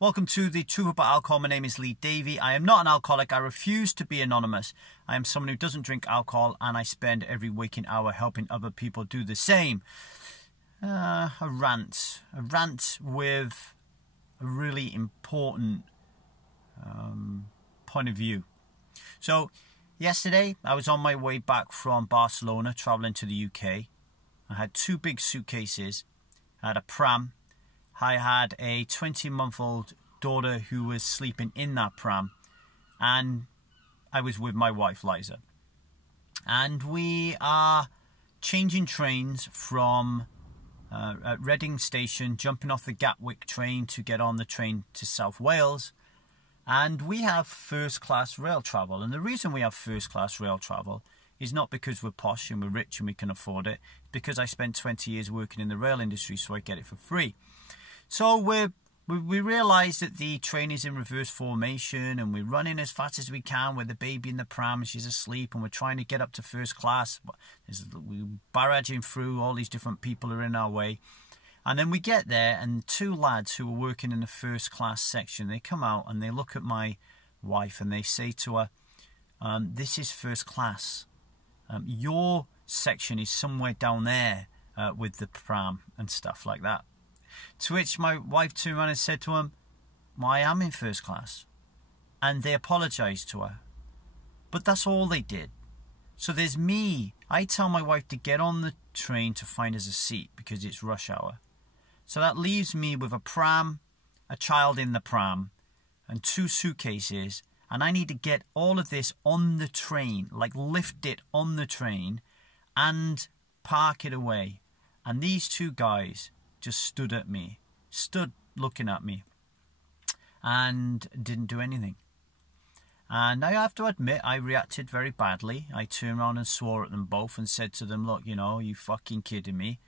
Welcome to the Truth About Alcohol. My name is Lee Davey. I am not an alcoholic. I refuse to be anonymous. I am someone who doesn't drink alcohol, and I spend every waking hour helping other people do the same. A rant with a really important point of view. So, yesterday I was on my way back from Barcelona, travelling to the UK. I had 2 big suitcases. I had a pram. I had a 20-month-old daughter who was sleeping in that pram, and I was with my wife, Liza. And we are changing trains from at Reading Station, jumping off the Gatwick train to get on the train to South Wales. And we have first-class rail travel. And the reason we have first-class rail travel is not because we're posh and we're rich and we can afford it. It's because I spent 20 years working in the rail industry, so I get it for free. So we realise that the train is in reverse formation, and we're running as fast as we can with the baby in the pram and she's asleep, and we're trying to get up to first class. We're barraging through, all these different people are in our way. And then we get there, and 2 lads who are working in the first class section, they come out and they look at my wife and they say to her, this is first class. Your section is somewhere down there with the pram and stuff like that. To which my wife turned around and said to him, well, I am in first class. And they apologised to her. But that's all they did. So there's me. I tell my wife to get on the train to find us a seat because it's rush hour. So that leaves me with a pram, a child in the pram, and 2 suitcases. And I need to get all of this on the train, like lift it on the train and park it away. And these 2 guys just stood looking at me and didn't do anything. And I have to admit, I reacted very badly. I turned around and swore at them both and said to them, look, you fucking kidding me.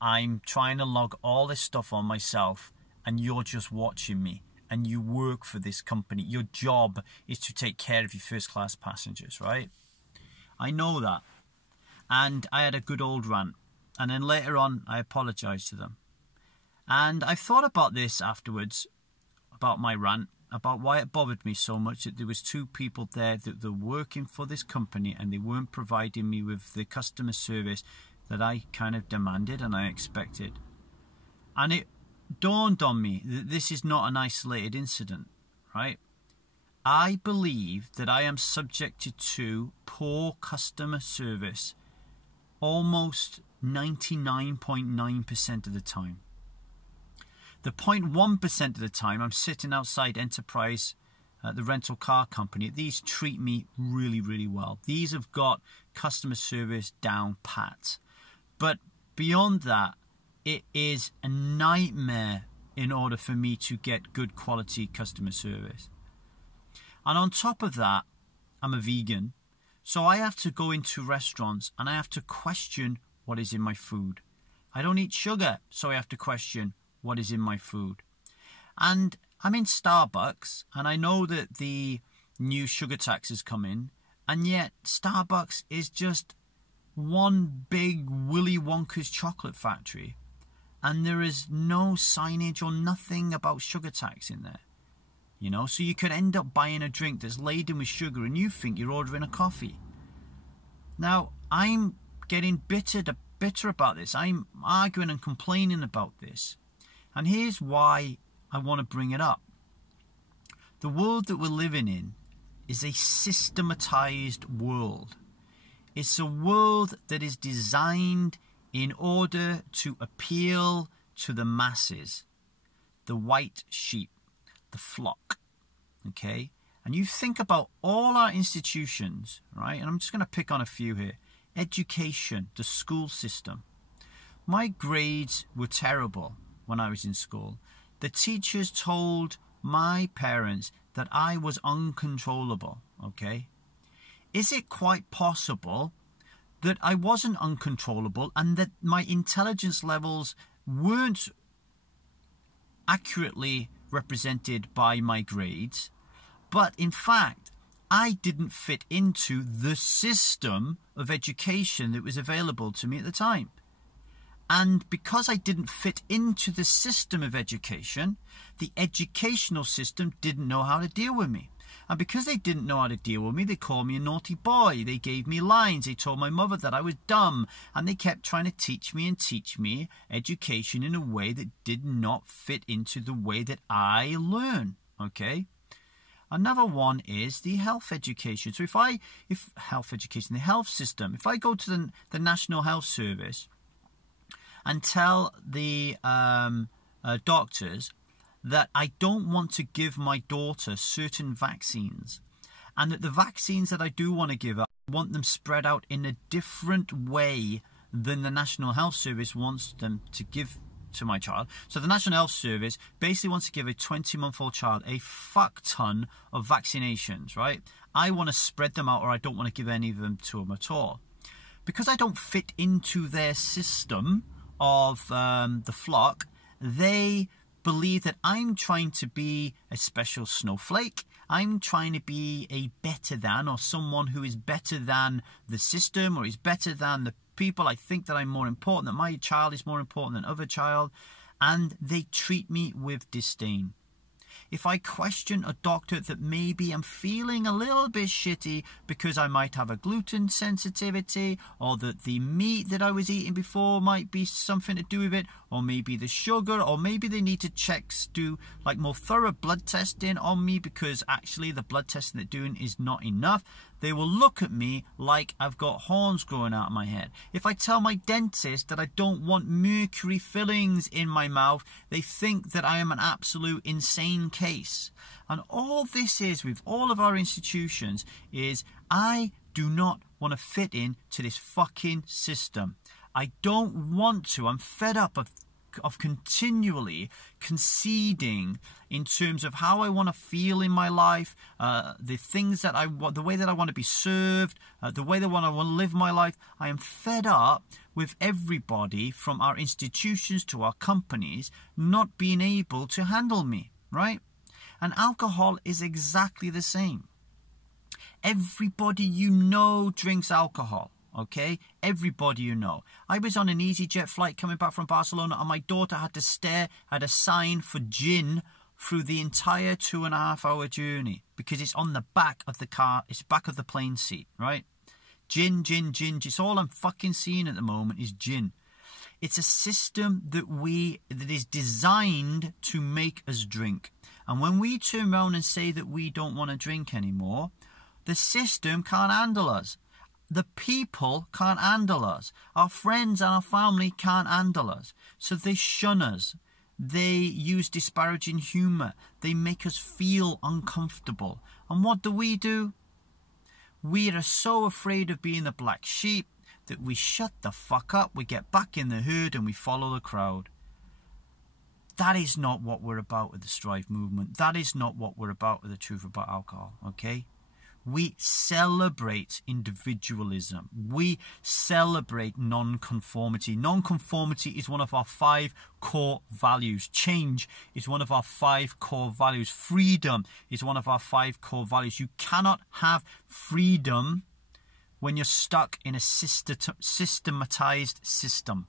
I'm trying to log all this stuff on myself and you're just watching me, and you work for this company. Your job is to take care of your first class passengers, right? I know that. And I had a good old rant. And then later on, I apologised to them. And I thought about this afterwards, about my rant, about why it bothered me so much that there was 2 people there that were working for this company and they weren't providing me with the customer service that I kind of demanded and I expected. And it dawned on me that this is not an isolated incident, right? I believe that I am subjected to poor customer service almost 99.9% of the time. The 0.1% of the time I'm sitting outside Enterprise, the rental car company, these treat me really, really well. These have got customer service down pat. But beyond that, it is a nightmare in order for me to get good quality customer service. And on top of that, I'm a vegan. So I have to go into restaurants and I have to question what is in my food. I don't eat sugar, so I have to question what is in my food. And I'm in Starbucks, and I know that the new sugar tax has come in, and yet Starbucks is just one big Willy Wonka's chocolate factory, and there is no signage or nothing about sugar tax in there. So you could end up buying a drink that's laden with sugar and you think you're ordering a coffee. Now, I'm getting bitter about this. I'm arguing and complaining about this. And here's why I want to bring it up. The world that we're living in is a systematized world. It's a world that is designed in order to appeal to the masses, the white sheep, the flock, okay? And you think about all our institutions, right? And I'm just going to pick on a few here. Education, the school system. My grades were terrible when I was in school. The teachers told my parents that I was uncontrollable, okay? Is it quite possible that I wasn't uncontrollable and that my intelligence levels weren't accurately represented by my grades, but in fact, I didn't fit into the system of education that was available to me at the time? And because I didn't fit into the system of education, the educational system didn't know how to deal with me. And because they didn't know how to deal with me, they called me a naughty boy. They gave me lines. They told my mother that I was dumb. And they kept trying to teach me education in a way that did not fit into the way that I learn. Okay? Another one is the health education. So the health system. If I go to the National Health Service and tell the doctors that I don't want to give my daughter certain vaccines, and that the vaccines that I do want to give her, I want them spread out in a different way than the National Health Service wants them to give to my child. So the National Health Service basically wants to give a 20-month-old child a fuck ton of vaccinations, right? I want to spread them out, or I don't want to give any of them to them at all. Because I don't fit into their system of the flock, they believe that I'm trying to be a special snowflake. I'm trying to be a better than, or someone who is better than the system, or is better than the people. I think that I'm more important, that my child is more important than other child, and they treat me with disdain. If I question a doctor that maybe I'm feeling a little bit shitty because I might have a gluten sensitivity, or that the meat that I was eating before might be something to do with it, or maybe the sugar, or maybe they need to do like more thorough blood testing on me because actually the blood testing they're doing is not enough, they will look at me like I've got horns growing out of my head. If I tell my dentist that I don't want mercury fillings in my mouth, they think that I am an absolute insane case. And all this is with all of our institutions is I do not want to fit in to this fucking system. I don't want to. I'm fed up of continually conceding in terms of how I want to feel in my life, the things that I want, the way that I want to be served, the way that I want to live my life. I am fed up with everybody from our institutions to our companies not being able to handle me, right? And alcohol is exactly the same. Everybody you know drinks alcohol. Okay, everybody you know. I was on an EasyJet flight coming back from Barcelona, and my daughter had to stare at a sign for gin through the entire 2.5-hour journey because it's on the back of the car, it's back of the plane seat, right? Gin, gin, gin. It's all I'm fucking seeing at the moment is gin. It's a system that is designed to make us drink. And when we turn around and say that we don't want to drink anymore, the system can't handle us. The people can't handle us. Our friends and our family can't handle us. So they shun us. They use disparaging humour. They make us feel uncomfortable. And what do? We are so afraid of being the black sheep that we shut the fuck up. We get back in the herd and we follow the crowd. That is not what we're about with the Strive movement. That is not what we're about with the Truth About Alcohol, okay? We celebrate individualism. We celebrate non-conformity. Non-conformity is one of our 5 core values. Change is one of our 5 core values. Freedom is one of our 5 core values. You cannot have freedom when you're stuck in a systematized system.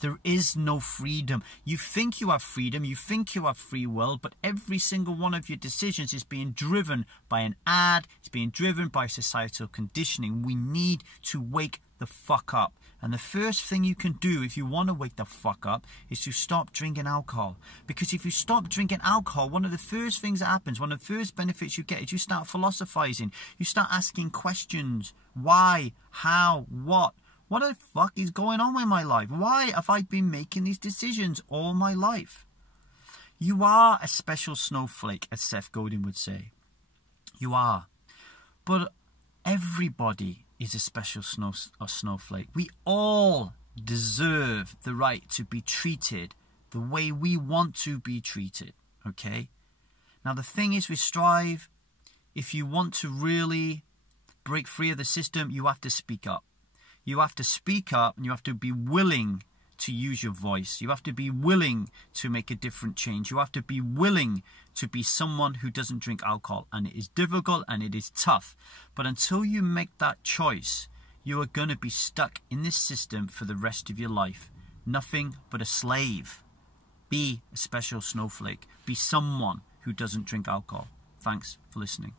There is no freedom. You think you have freedom, you think you have free will, but every single one of your decisions is being driven by an ad, it's being driven by societal conditioning. We need to wake the fuck up. And the first thing you can do if you want to wake the fuck up is to stop drinking alcohol. Because if you stop drinking alcohol, one of the first things that happens, one of the first benefits you get is you start philosophizing. You start asking questions. Why? How? What? What the fuck is going on with my life? Why have I been making these decisions all my life? You are a special snowflake, as Seth Godin would say. You are. But everybody is a special snowflake. We all deserve the right to be treated the way we want to be treated, okay? Now, the thing is with Strive, if you want to really break free of the system, you have to speak up. You have to speak up and you have to be willing to use your voice. You have to be willing to make a different change. You have to be willing to be someone who doesn't drink alcohol. And it is difficult and it is tough. But until you make that choice, you are going to be stuck in this system for the rest of your life. nothing but a slave. Be a special snowflake. Be someone who doesn't drink alcohol. Thanks for listening.